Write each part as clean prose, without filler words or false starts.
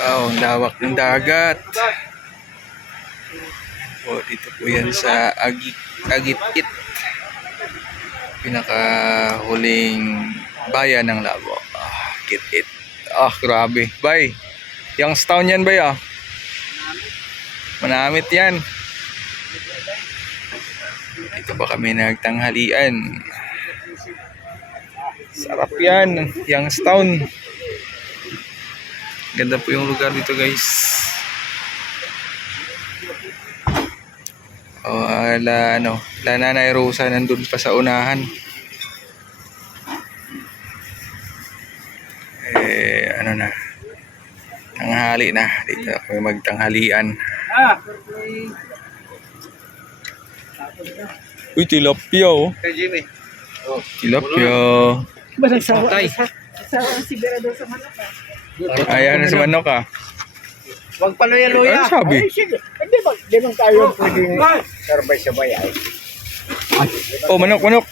Wow, ang lawak ng dagat. Dito po yan sa Agit-it. Pinakahuling bayan ng Labo. Agit-it. Grabe. Bay, Youngstown yan, bay, Manamit yan. Dito pa kami nagtanghalian. Sarap yan, Youngstown. Ganda po yung lugar dito, guys. La Nanay Rosa nandun pa sa unahan. Tanghali na. Dito kami magtanghalian. Uy, tilapia, Kay Jimmy. Tilapia. Si Berador sa manok. Ayan na sa manok, Wag pa luya-luya. Ano sabi? Hindi bang tayo pwedeng sabay-sabay ay. Manok.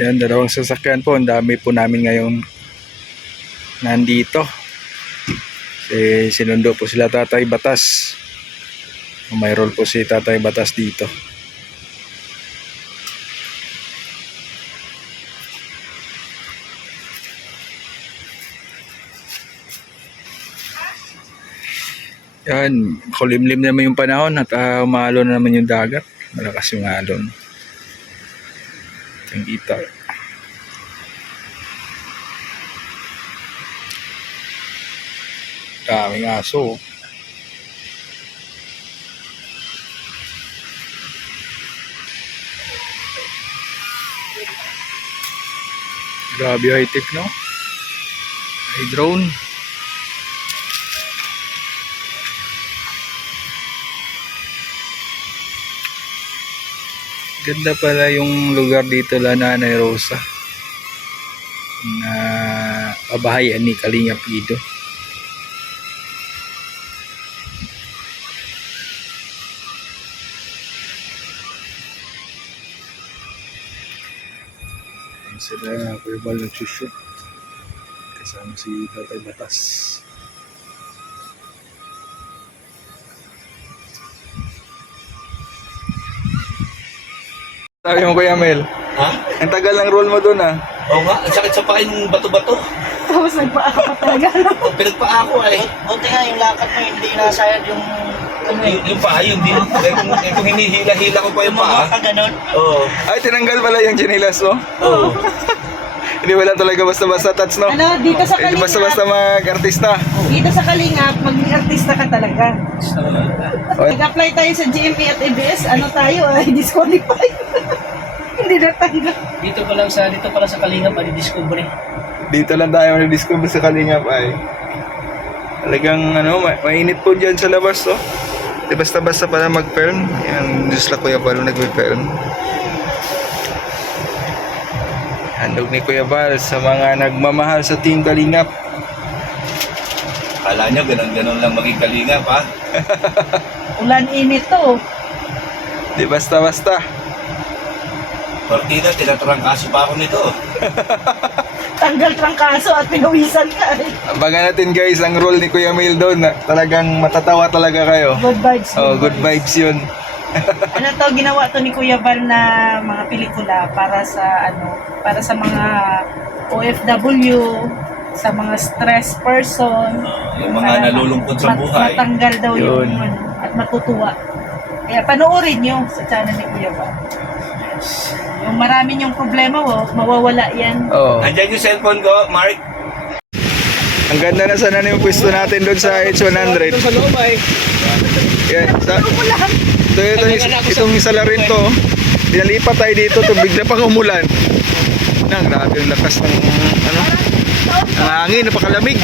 Yan, dalawang sasakyan po. Ang dami po namin ngayon nandito. Sinundo po sila Tatay Batas. May role po si Tatay Batas dito. Yan, kulimlim naman yung panahon at umaalon na naman yung dagat. Malakas yung alon. Yung kita. Daming aso. Grabe high-tech, no? May drone. Ganda pala yung lugar dito, La Nanay Rosa, na pabahayan ni Kalingap Ido. Ayan sila, Kuya Bal nagsushoot kasama si Tatay Batas. Sabi mo, Kuya Mel, ang tagal ng roll mo dun, Oo nga, ang sakit sa pakin ng bato-bato. Tapos nagpaaka pa talaga. Pinagpaa ako ay. Buti nga yung lakad mo, hindi nasayad yung Yung paa, yun din. Kung hinihila-hila ko pa yung paa. ganun. Oo. Ay, tinanggal pala yung chinelas, no? Oo. Hindi wala talaga basta-basta touch, no? Ano, dito sa Kalingap, Basta-basta mag-artista. dito sa Kalingap, maging artista ka talaga. Okay. Nag-apply tayo sa GMA at ABS, ano tayo, ay disqualified. Hindi natanggap. Dito pa lang sa Kalingap, discovery. Dito lang tayo na-discover sa Kalingap, ay. Talagang, mainit po dyan sa labas, no? Di basta-basta pala mag-film. Yan, Diyos la Kuya Bal nag-film. Handog ni Kuya Bal sa mga nagmamahal sa Team Kalingap. Kala nyo, ganun-ganun lang maging kalingap, ha? Ulan init to. Di basta-basta. Partida, tinatrangkaso pa ako nito. Tanggal trangkaso at pinawisan ka. Abangan natin, guys, ang role ni Kuya Mel doon. Talagang matatawa talaga kayo. Good vibes. Oh, good vibes yun. Ano to, ginawa to ni Kuya Val na mga pelikula para sa mga OFW, sa mga stress person. Yung mga nalulungkot sa buhay. Matanggal daw Yun. yung at matutuwa. Kaya panoorin nyo sa channel ni Kuya Val. Yung marami yung problema, mawawala yan. Oh. Andyan yung cellphone ko, Mark. Ang ganda na sana yung pwesto natin doon sa H100. Sa loob ay. Yan, itong isa lang rin to. Pinalipat tayo dito, bigla pang umulan. Grabe yung lakas ng ng hangin, napakalamig.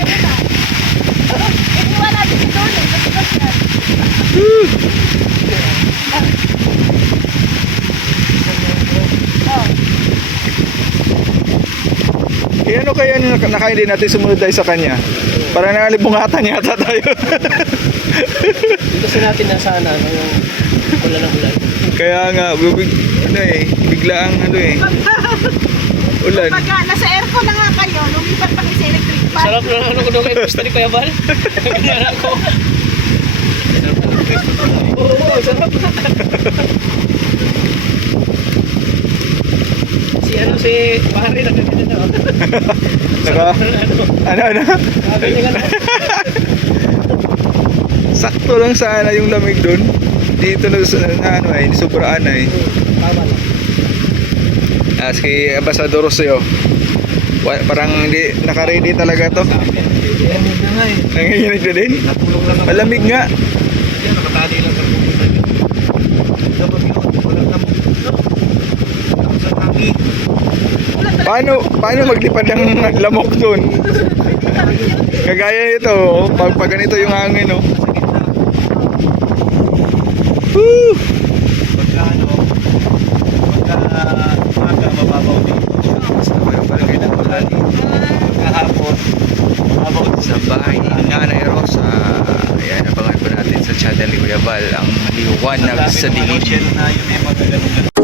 Ano kaya nakain din natin, sumunod tayo sa kanya? Parang nakalibungatan yata tayo. Kasi natin nasana yung ulan ng ulan. Kaya nga, biglaang ulan. Pagka nasa aircon na nga kayo, lumipat pa kayo sa electric Sarap na ano ko doon kay gusto ni Kuya Bal. Ganyan ako. Oo, sarap. Si Pare na ganyan na. Saka, ano? Sabi niya lang. Sakto lang sana yung lamig doon. Dito na sa ano ay, sobraan ay. Tama lang. As kay Ambassador Roseo. Parang hindi naka-ready talaga to. Lamig na nga eh. Nanginginig na din. Natulog lang ako. Malamig nga. Yan, nakatali lang ako pumunta dyan. Dapat yun, walang namog. Tapos ang hangin. Paano maglipad ng lamok doon? Kagaya nito, oh, pag ganito yung hangin, oh. Woo! Pagka ano, pagka umaga, mababaw din. Palagay ng ulan. Pagka hapon, mababaw din. Sa bahay ni Nanay Rosa. Ayan, abangan po natin sa channel ni Kuya Bal ang liwanag sa dilim. Na yun eh, mga ganun.